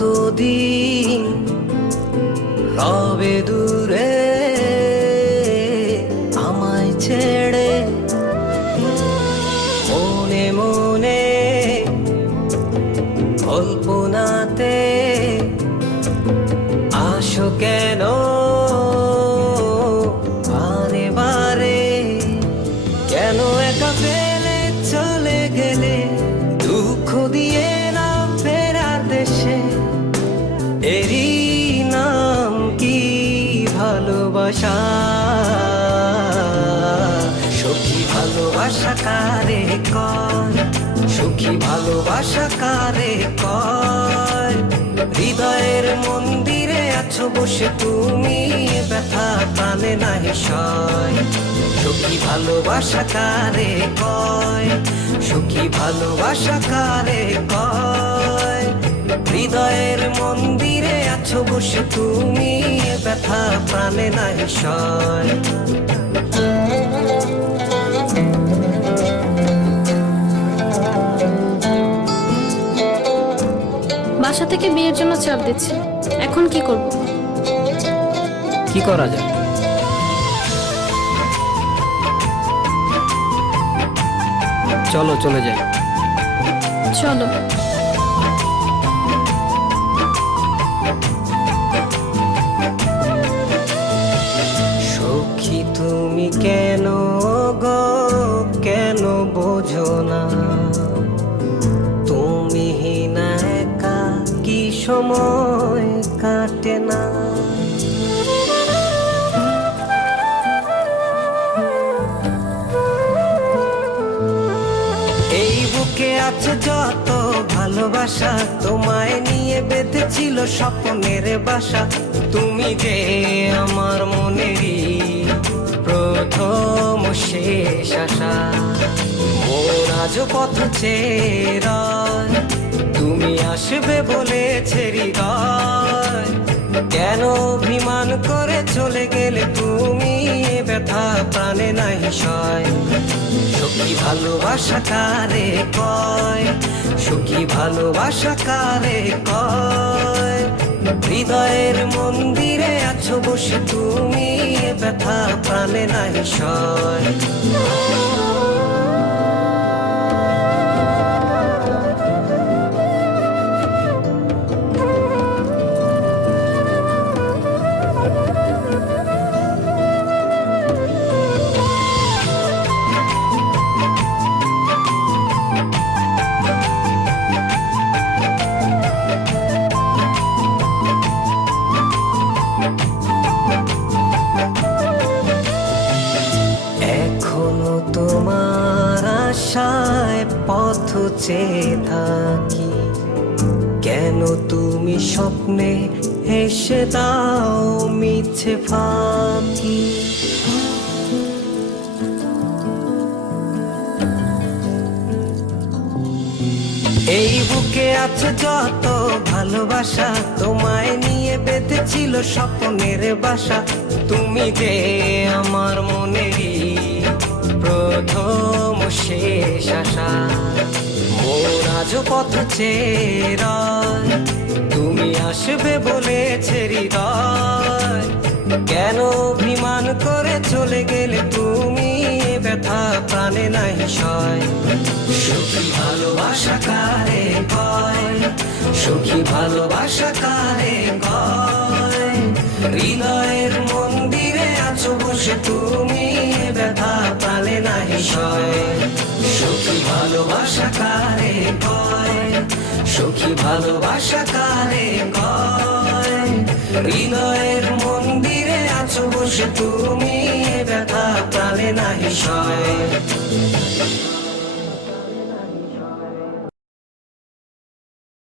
কতদিন রবে দূরে আমায় ছেড়ে, মনে মনে কল্পনাতে আসো কেন বারে বারে, কেন একা ফেলে চলে গেলে দুঃখ দিয়ে না ফেরার দেশে, এরই নাম কি ভালোবাসা? সখী ভালোবাসা কারে কয়, সখী ভালোবাসা কারে কয়? হৃদয়ের মন্দিরে আছো বসে তুমি, ব্যথা প্রাণে নাহি সয়। সখী ভালোবাসা কারে কয়, সখী ভালোবাসা কারে কয়? হৃদয়ের মন্দিরে আছো বসে তুমি, ব্যথা প্রাণে নাহি সয়। বাসা থেকে বিয়ের জন্য চাপ দিচ্ছে, এখন কি করব? কি করা যায়? চলো চলে যাই। চলো। সখী তুমি কেন গো, কেন বোঝো না? তুমি না একা কি সময় কাটে না? এই বুকে আছে যত ভালোবাসা, তোমায় নিয়ে বেঁধেছিল স্বপ্নের বাসা। তুমি যে আমার মনেরই প্রথম শেষ আশা, মোর আজ পথ চেয়ে রয়, তুমি আসবে বলেছে হৃদয়। কেন অভিমান করে চলে গেলে তুমি, ব্যথা প্রাণে নাহি সয়। সখী ভালোবাসা কারে কয়, সখী ভালোবাসা কারে কয়? হৃদয়ের মন্দিরে আছো বসে তুমি, ব্যথা প্রাণে নাহি সয়। এখনো তোমার আশায় পথ চেয়ে থাকি, কেন তুমি স্বপ্নে এসে দাও মিছে ফাঁকি? এই বুকে আছে যত ভালোবাসা, তোমায় নিয়ে বেঁধেছিল স্বপ্নের বাসা। তুমি যে আমার মনেরই প্রথম শেষ আশা, মোর আজ পথ চেয়ে রয়, তুমি আসবে বলেছে হৃদয়। কেন অভিমান করে চলে গেলে তুমি, ব্যথা প্রাণে নাহি সয়। সখী ভালোবাসা কারে কয়, সখী ভালোবাসা কারে কয়? হৃদয়ের মন্দিরে আছো বসে তুমি, ব্যথা প্রাণে নাহি সয়। সখী ভালোবাসা কারে কয়, সখী ভালোবাসা কারে কয়? হৃদয়ের মন্দিরে আছো বসে তুমি, ব্যথা প্রাণে নাহি সয়।